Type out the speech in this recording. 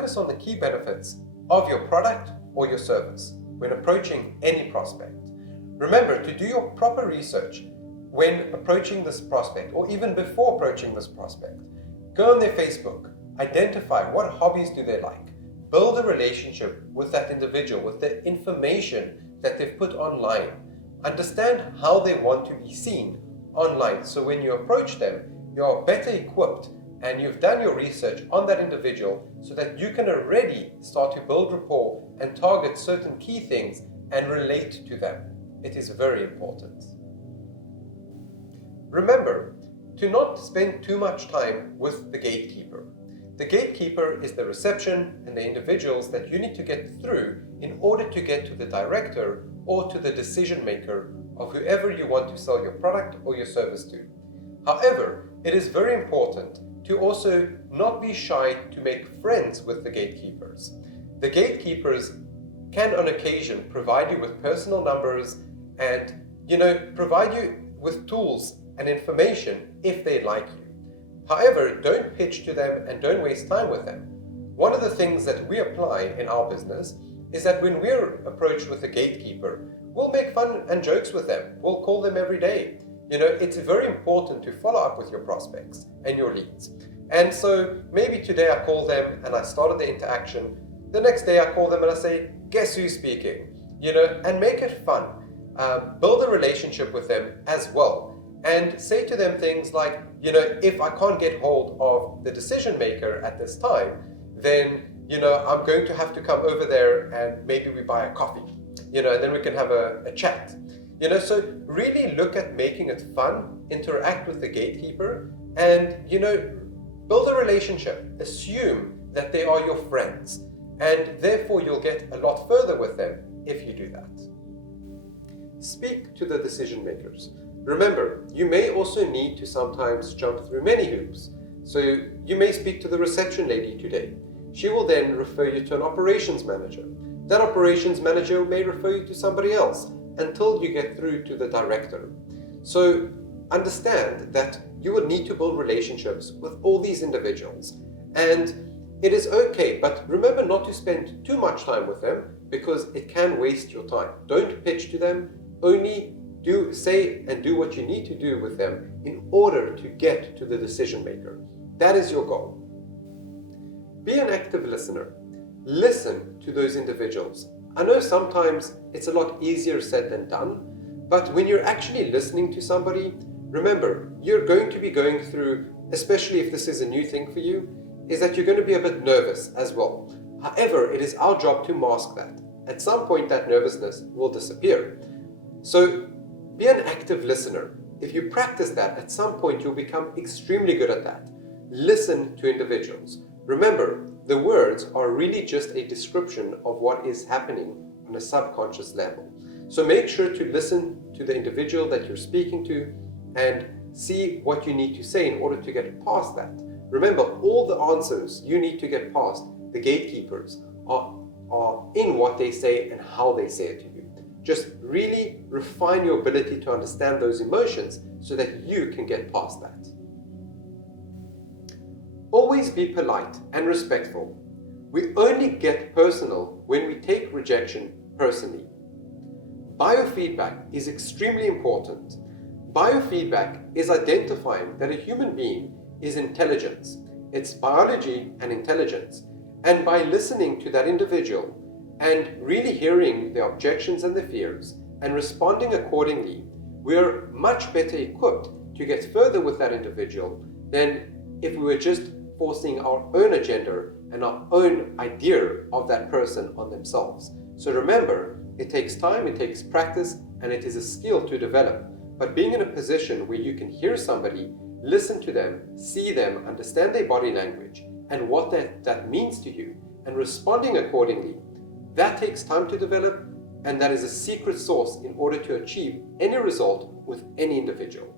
focus on the key benefits of your product or your service when approaching any prospect. Remember to do your proper research when approaching this prospect or even before approaching this prospect. Go on their Facebook, identify what hobbies do they like, build a relationship with that individual, with the information that they've put online. Understand how they want to be seen online, so when you approach them, you're better equipped and you've done your research on that individual so that you can already start to build rapport and target certain key things and relate to them. It is very important. Remember to not spend too much time with the gatekeeper. The gatekeeper is the reception and the individuals that you need to get through in order to get to the director or to the decision maker of whoever you want to sell your product or your service to. However, it is very important to also not be shy to make friends with the gatekeepers. The gatekeepers can on occasion provide you with personal numbers and provide you with tools and information if they like you. However, don't pitch to them and don't waste time with them. One of the things that we apply in our business is that when we're approached with a gatekeeper, we'll make fun and jokes with them. We'll call them every day. It's very important to follow up with your prospects and your leads. And so maybe today I call them and I started the interaction. The next day I call them and I say, guess who's speaking? And make it fun. Build a relationship with them as well. And say to them things like, if I can't get hold of the decision maker at this time, then, I'm going to have to come over there and maybe we buy a coffee, and then we can have a chat. So really look at making it fun, interact with the gatekeeper, and, build a relationship. Assume that they are your friends, and therefore you'll get a lot further with them if you do that. Speak to the decision makers. Remember, you may also need to sometimes jump through many hoops. So you may speak to the reception lady today. She will then refer you to an operations manager. That operations manager may refer you to somebody else until you get through to the director. So understand that you will need to build relationships with all these individuals. And it is okay, but remember not to spend too much time with them because it can waste your time. Don't pitch to them, only say and do what you need to do with them in order to get to the decision maker. That is your goal. Be an active listener. Listen to those individuals. I know sometimes it's a lot easier said than done, but when you're actually listening to somebody, remember, you're going to be going through, especially if this is a new thing for you, is that you're going to be a bit nervous as well. However, it is our job to mask that. At some point, that nervousness will disappear. So be an active listener. If you practice that, at some point you'll become extremely good at that. Listen to individuals. Remember, the words are really just a description of what is happening on a subconscious level. So make sure to listen to the individual that you're speaking to and see what you need to say in order to get past that. Remember, all the answers you need to get past the gatekeepers are in what they say and how they say it to you. Just really refine your ability to understand those emotions so that you can get past that. Always be polite and respectful. We only get personal when we take rejection personally. Biofeedback is extremely important. Biofeedback is identifying that a human being is intelligence. It's biology and intelligence. And by listening to that individual and really hearing the objections and the fears and responding accordingly, we're much better equipped to get further with that individual than if we were just forcing our own agenda and our own idea of that person on themselves. So remember, it takes time, it takes practice, and it is a skill to develop. But being in a position where you can hear somebody, listen to them, see them, understand their body language and what that means to you, and responding accordingly, that takes time to develop, and that is a secret sauce in order to achieve any result with any individual.